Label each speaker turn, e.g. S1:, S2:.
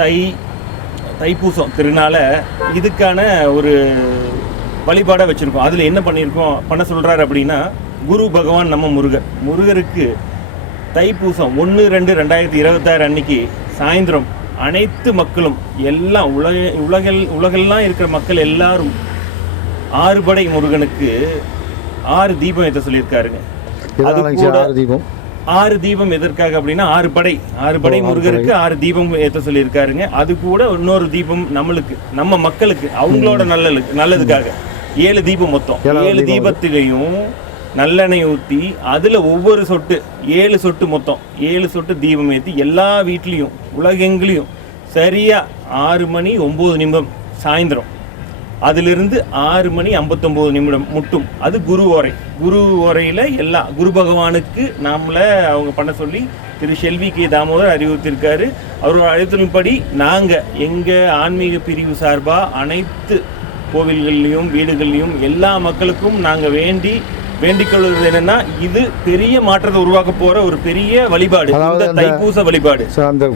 S1: தை தைப்பூசம் திருநாள இதுக்கான ஒரு வழிபாடாக வச்சுருக்கோம். அதில் என்ன பண்ணியிருக்கோம் பண்ண சொல்கிறாரு அப்படின்னா குரு பகவான் நம்ம முருகர். முருகருக்கு தைப்பூசம் ஒன்று ரெண்டு ரெண்டாயிரத்தி இருபத்தாறு அன்னைக்கு சாயந்தரம் அனைத்து மக்களும் எல்லாம் உலக உலகில் உலகெல்லாம் இருக்கிற மக்கள் எல்லாரும் ஆறு படை முருகனுக்கு ஆறு தீபம் ஏற்ற சொல்லியிருக்காருங்க. அது கூட
S2: ஆறு தீபம்
S1: எதற்காக அப்படின்னா ஆறு படை. ஆறு படை முருகருக்கு ஆறு தீபம் ஏற்ற சொல்லியிருக்காருங்க. அது கூட இன்னொரு தீபம் நம்மளுக்கு நம்ம மக்களுக்கு அவங்களோட நல்லதுக்கு நல்லதுக்காக. ஏழு தீபம் மொத்தம். ஏழு தீபத்திலையும் நல்லெண்ணெய் ஊற்றி அதில் ஒவ்வொரு சொட்டு ஏழு சொட்டு மொத்தம். ஏழு சொட்டு தீபம் ஏற்றி எல்லா வீட்லேயும் உலகெங்கிலையும் சரியாக ஆறு மணி ஒம்பது நிமிடம் சாயந்தரம். அதிலிருந்து ஆறு மணி ஐம்பத்தொம்போது நிமிடம் முட்டும். அது குரு ஓரை. குரு ஓரையில் எல்லா குரு பகவானுக்கு நாமளை அவங்க பண்ண சொல்லி திரு செல்வி கே தாமோதர் அறிவுறுத்திருக்காரு. அவரோட அழைத்தலின்படி நாங்கள் எங்கள் ஆன்மீக பிரிவு சார்பாக அனைத்து கோவில்கள்லையும் வீடுகள்லையும் எல்லா மக்களுக்கும் நாங்கள் வேண்டி வேண்டிக் கொள்வது என்னன்னா இது பெரிய மாற்றத்தை உருவாக்க போற ஒரு பெரிய வழிபாடு. தைப்பூச வழிபாடு.
S2: அந்த